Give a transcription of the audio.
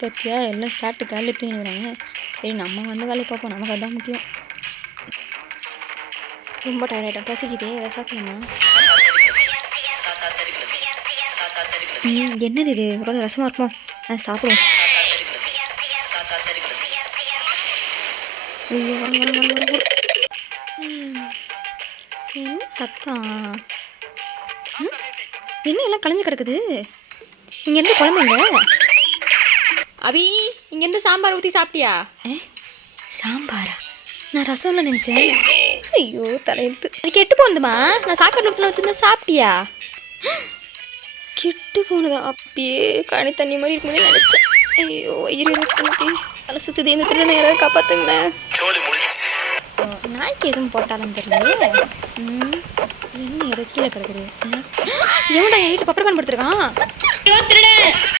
பத்தியா எல்லாம் சாப்பிட்டு காலையில் தூங்கிடுறாங்க. சரி நம்ம வந்து வேலையை பார்ப்போம், நமக்கு அதுதான் முக்கியம். ரொம்ப டயர்டாயிட்டேன், பசிக்குதே, எதாவது சாப்பிடலாமா? என்னது இது, ஒரு ரசமாக இருக்கும், சாப்பிடுவோம். ஐயோ வர வர வர வர வர என்ன சத்தம்? என்ன எல்லாம் கலைஞ்சு கிடக்குது? இங்கேருந்து குழம்புங்க அபி, இங்கேருந்து சாம்பார் ஊற்றி சாப்பிட்டியா? சாம்பாரா? நான் ரசம்ல நினச்சேன். ஐயோ தலையெழுத்து. அது கெட்டு போனதுமா, நான் சாக்கடை ஊற்றில் வச்சுருந்தேன், சாப்பிட்டியா? கெட்டு போனதா? அப்பயே கனி தண்ணி மாதிரி இருக்கும்போது நினச்சேன். ஐயோ இருபத்தி தலை சுற்றுது, இந்த திருநெல் யாராவது காப்பாற்றுங்களேன். நாய்க்கு எதுவும் போட்டாலும் தெரியல. என்ன ஏதோ கீழே கிடக்குது. எவன்டா என் வீட்டில் பப்பர் பேன் படுத்துருக்கான்?